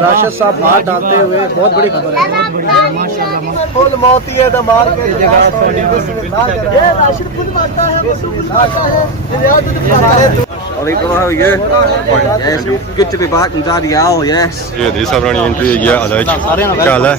राशिद साहब हाथ डालते हुए बहुत बड़ी खबर है, बहुत बड़ी माशाल्लाह। फुल मौती है तो मार के जगह ये राशिद खुद मारता है, All right, how are you? Yes, good to be back in Dadyal, yes. ये देश अपनी एंट्री है अदाज क्या हाल है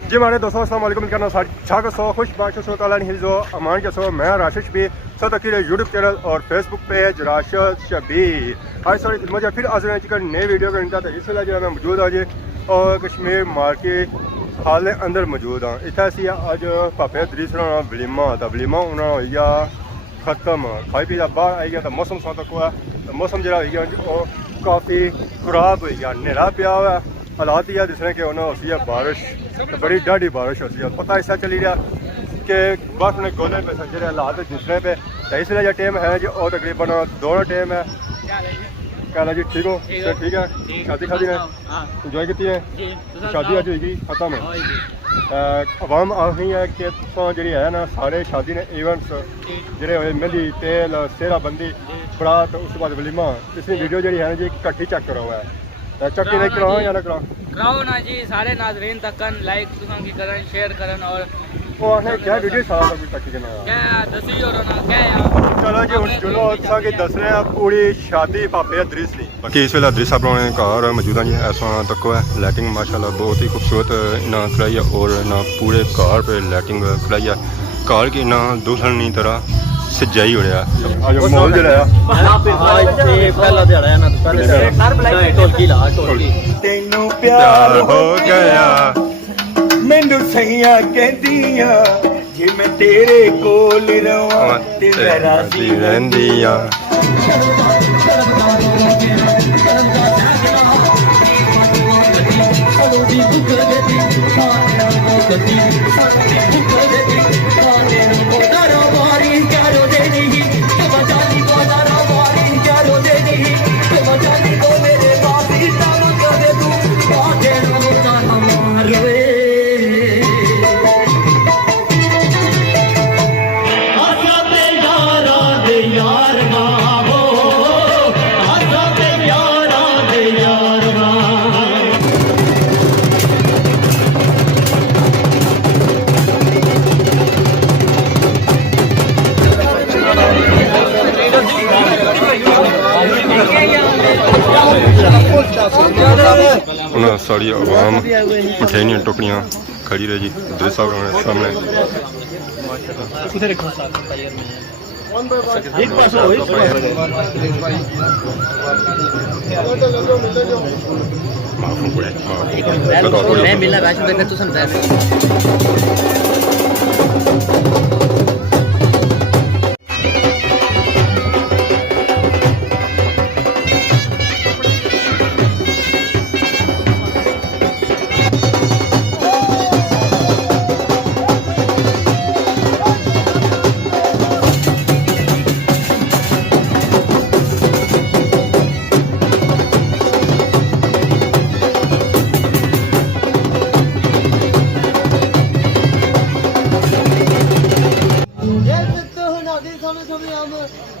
जी हमारे दोस्तों अस्सलाम वालेकुम करना छा का सो खुश बात सो ताला नहीं जो अमान के सो मैं राशिद शबीर सो तकीर यूट्यूब चैनल और फेसबुक पेज राशिद शबीर आज सॉरी मुझे फिर आज का नए वीडियो का इंतजार था इसलिए जो मैं मौजूद आज और कश्मीर मार्केट हाल अंदर मौजूद हाँ इतना असी अज भापे इदरीस वलीमा था वलीमा उन्होंने हो गया खत्म खाई पी बाहर आई गया तो मौसम सौ तक हुआ तो मौसम जो हो गया काफ़ी खराब हो गया हनेरा पिया हुआ हालात ही जिसने कि उन्होंने होती है बारिश तो बड़ी डाढ़ी बारिश होती है पता ऐसा चली रहा कि बस ने गोले पे जो हालात दूसरे पे तो इसलिए जो टाइम है जो और तकरीबन दोनों टाइम है क्या जी ठीक हो ठीक है शादी खादी है इंजॉय की है शादी अज होगी खत्म है आवाम आही है कि जी है ना सारे शादी ने इवेंट्स जोड़े हुए मेहंदी तेल सेहराबंदी बरात उस बाद वलीमा इसकी वीडियो जी है ना जी कट्ठी चेक करो है चक्की नहीं कराओ या ना कराओ ना जी सारे नाजरीन तकन लाइक की करन शेयर करन और वो आने क्या वीडियो सारा कुछ चक्की के ना क्या दसी और ना क्या चलो जी हुन चलो अच्छा कि दस रहे हैं पूरी शादी पापे इदरीस दी बाकी इस वेला इदरीस साहब ने घर मौजूद हैं जी ऐसा तक है लाइटिंग माशाल्लाह बहुत ही खूबसूरत ना कराई है और ना पूरे घर पे लाइटिंग कराई है घर की ना दूसरी तरह सजाई हो रहा आज माहौल जड़ा पहला दिहाड़ा है ना पहले ढोलकी ला ढोलकी तेनू प्यार हो गया मैनू सैया कहदियां जे मैं तेरे कोल रवां ते मैं राजी रहंदियां सारी आवाम मिठाइयां टोकरियां खड़ी रही जी इदरीस साहब सामने मैं मिला राशन देकर तू समझा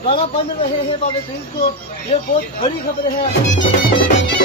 गाना बन रहे हैं बाबे दिल को ये बहुत बड़ी खबर है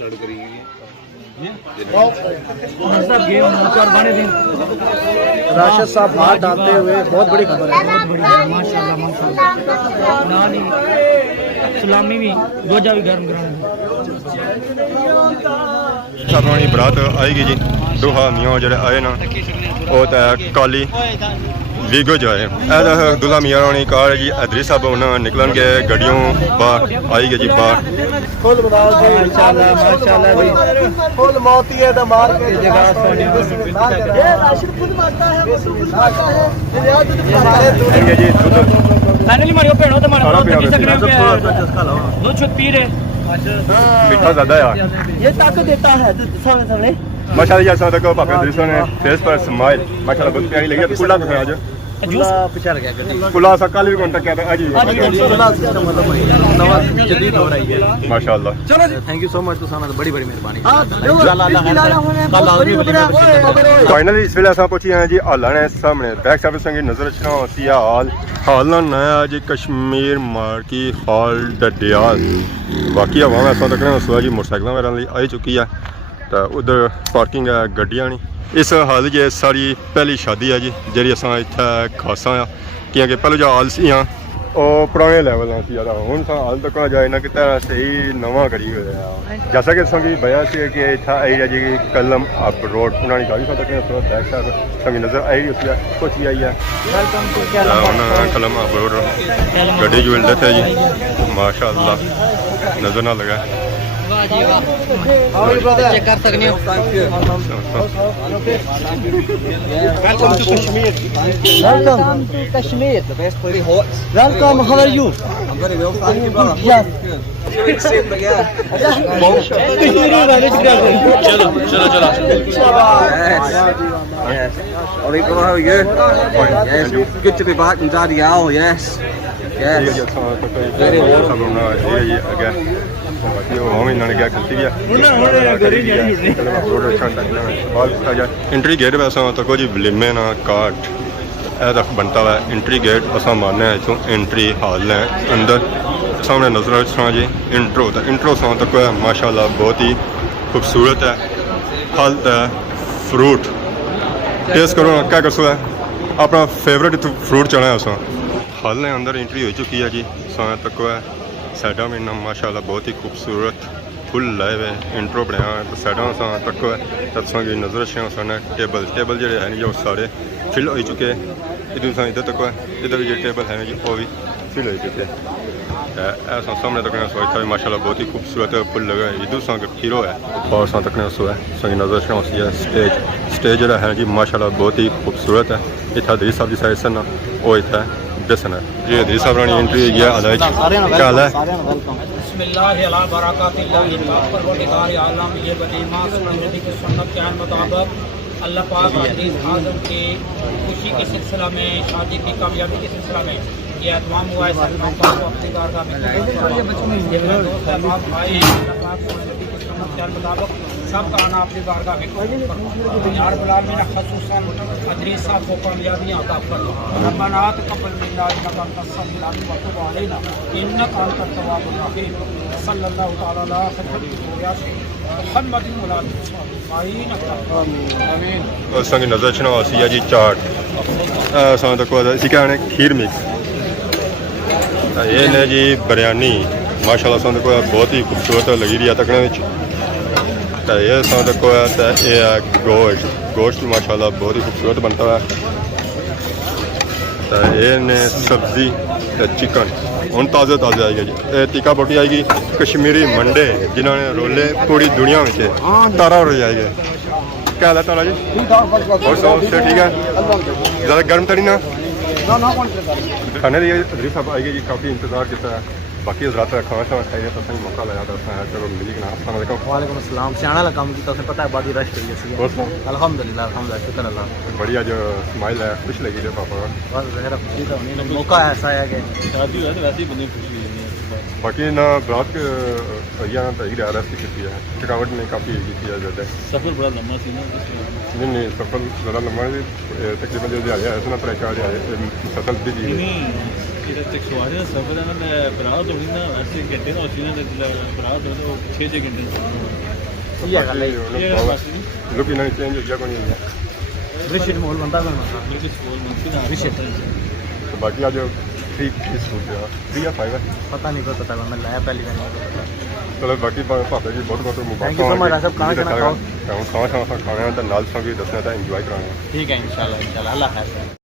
स्टार्ट करी सब गेम और बने दिन राशिद साहब हाथ डालते हुए बहुत बड़ी खबर है। माशाल्लाह माशाल्लाह ना नहीं सलामी भी रोजा भी गर्म कराना अपनी बरात आएगी जी दोहा मियाँ जड़े आए ना वो तो काली वीगो जो है दुल्हा मियाँ होनी कार जी इदरीस साहब उन्हें निकलन के गड्डियों बाहर आएगी जी बाहर फुल बनाओ जी माशाल्लाह जी फुल मौती है तो मार के जगह ये राशिद खुद मारता है आएंगे जी दूध फाइनली मारियो पेड़ो तो मारो दो छुट पी रहे मीठा ज़्यादा है ये ताकत देता है सामने सामने माशाल्लाह जैसा तक पापा इदरीस ने फेस पर स्माइल माशाल्लाह बहुत प्यारी लगी कुल्ला तो आज पीछे गया कुल्ला सा कल भी कांटेक्ट किया था आज जदीद हो रही है माशाल्लाह चलो थैंक यू सो मच तुसाना बड़ी बड़ी मेहरबानी फाइनली इस वेले असां पहुंची हैं जी हालां ने सामने बैक साइड संगी नजर रखना होती है हाल ना नया जी कश्मीर मार्की हॉल दडियाल बाकी हवा में असां तक सुहा जी मोटरसाइकिल वगैरह आई चुकी है तो उधर पार्किंग है गड्डियां नहीं इस हाल जी सारी पहली शादी है जी जी असां इत्थे खासा आ क्योंकि पहले जो हाल सी और पुराने लेवल से ज़्यादा हूँ हाल तक जाए ना कि सही नवा करी हुए जैसा कि संगी बया से कि इतना आई है जी कलम अप रोड पुरानी गाड़ी सा तक बैक साइड संगी नजर आई उसमें कुछ ही आई है कलम अप रोड गड्डी जो है जी माशाल्लाह नजर ना लगा चेक कर सकते हो Welcome to Kashmir. Welcome to Kashmir. The best pretty hot. Welcome. How are you? I'm very well, thank you, brother. Yes. Same, but yeah. Yes. All right, brother, how are you? Yes. Good to be back in Dadyal, yes. Yes. Very well. Entry gate वैसा तो कोई विलिमे ना काट तक बनता हुआ entry gate असा मारने इतों एंट्री हाल है अंदर सामने नजर रखना जी इंट्रो तो इंट्रो सा तक माशाल्लाह बहुत ही खूबसूरत है फल है फ्रूट टेस्ट करो ना क्या कर सकता है अपना फेवरेट फ्रूट चढ़ा है उस हाल ने अंदर एंट्री हो चुकी है जी सा तक साइडा में ना माशाल्लाह बहुत ही खूबसूरत फुल लाए हुए इंट्रो बनाया तो साइडा सा तक तत्सों की नजर रखना सन टेबल टेबल जो है जो सारे फिल हो चुके इधर सा इधर तक इधर जो टेबल है जी वो भी फिल हो चुके ऐसा सामने तक सोचता है माशाल्लाह बहुत ही खूबसूरत फुल लगा है इधर सा हीरो है और सा तक सो है संगी नजर रखना स्टेज स्टेज जो है जी माशाल्लाह बहुत ही खूबसूरत है इतना इदरीस साहब की साइड से ना वो इतना दसन है जी इदरीस साहब ने एंट्री है अदाई क्या हाल है बिस्मिल्लाह अला बरकातिल्लाह परवरदिगार आलम ये वलीमा नबी की सुन्नत के मुताबिक अल्लाह पाक अजीज आज़म की खुशी के सिलसिला में शादी की कामयाबी के सिलसिला में ये अहतमाम हुआ है सलमान पाक को अपनी कारगाह में मुताबिक सबका आना अपनी कारगाह में यार बुलाल में खसूसन इदरीस साहब को कामयाबियाँ अता फरमा रब्बना तक़ब्बल मिन्ना इन्नका अंतस समीउल अलीम व तुब अलैना इन्नका अंतत तव्वाबुर रहीम सल्लल्लाहु तआला अला सय्यिदिना मुहम्मदिन व अला आमीन आमीन और संग नजर चना आसिया जी चाट सा तक इसी क्या है खीर मिक्स ये ने जी बिरयानी माशाल्लाह सा तक बहुत ही खूबसूरत लगी रही है तकने तो ये सा तक ये है गोश्त गोश्त माशाल्लाह बहुत ही खूबसूरत बनता है तो ये ने सब्जी चिकन हूँ ताज़ा ताज़ा आएगा जी टिक्का बोटी आएगी कश्मीरी मंडे जिन्होंने रोले पूरी दुनिया में तारा हो जाएगा क्या हाल है तारा जी और सब से ठीक है ज़्यादा गर्म तरी ना खाने लिए इदरीस साहब आएगी जी काफ़ी इंतज़ार किया है बाकी हज़रात खाना शाना खाइए तो सही मौका लगा तो चलो मिली कि ना वालेकुम अस्सलाम सियाना ला काम की तो पता है बादी रश हुई है अल्हम्दुलिल्लाह अल्हम्दुलिल्लाह शुक्र अल्लाह बढ़िया जो स्माइल है खुश लगी है पापा बस ज़रा खुशी तो नहीं मौका ऐसा है कि शादी हुआ तो वैसे ही बंदी खुशी हुई है बाकी ना बरात भैया ना तही रेस्ट की है, थकावट ने काफ़ी की है ज़्यादा। सफ़र बड़ा लंबा सी ना नहीं सफर ज़्यादा लंबा है, तकरीबन जो दिहाड़ियां है ना 3-4 दिहाड़े मुसलसल बिजी है। ਇਹਦਾ ਤੇ ਸਵਾਰੀ ਦਾ ਸਫ਼ਰ ਹੈ ਨਾ ਬਰਾਤ ਹੋਣੀ ਨਾ ਅਸੀਂ ਘੰਟੇ ਨਾਲ ਅਸੀਂ ਨਾ ਬਰਾਤ ਹੋਣੀ ਉਹ 6 ਘੰਟੇ लुक इन्होंने चेंज हो गया कोई नहीं है। ब्रिशिट मोल बंदा करना ਮੇਰੇ ਸਕੂਲ ਮੰਸੀ ਨਾ ब्रिशिट तो बाकी आज 3 सूट है 3 या 5 है। पता नहीं कोई पता मैं लाया पहली बार नहीं पता। चलो बाकी पापा जी बहुत बहुत मुबारक। Thank you so much, Azam, खाना खाओ खाना खाना तो नाल संग दसना था, इंजॉय कराना। ठीक है इंशाल्लाह अल्लाह खैर।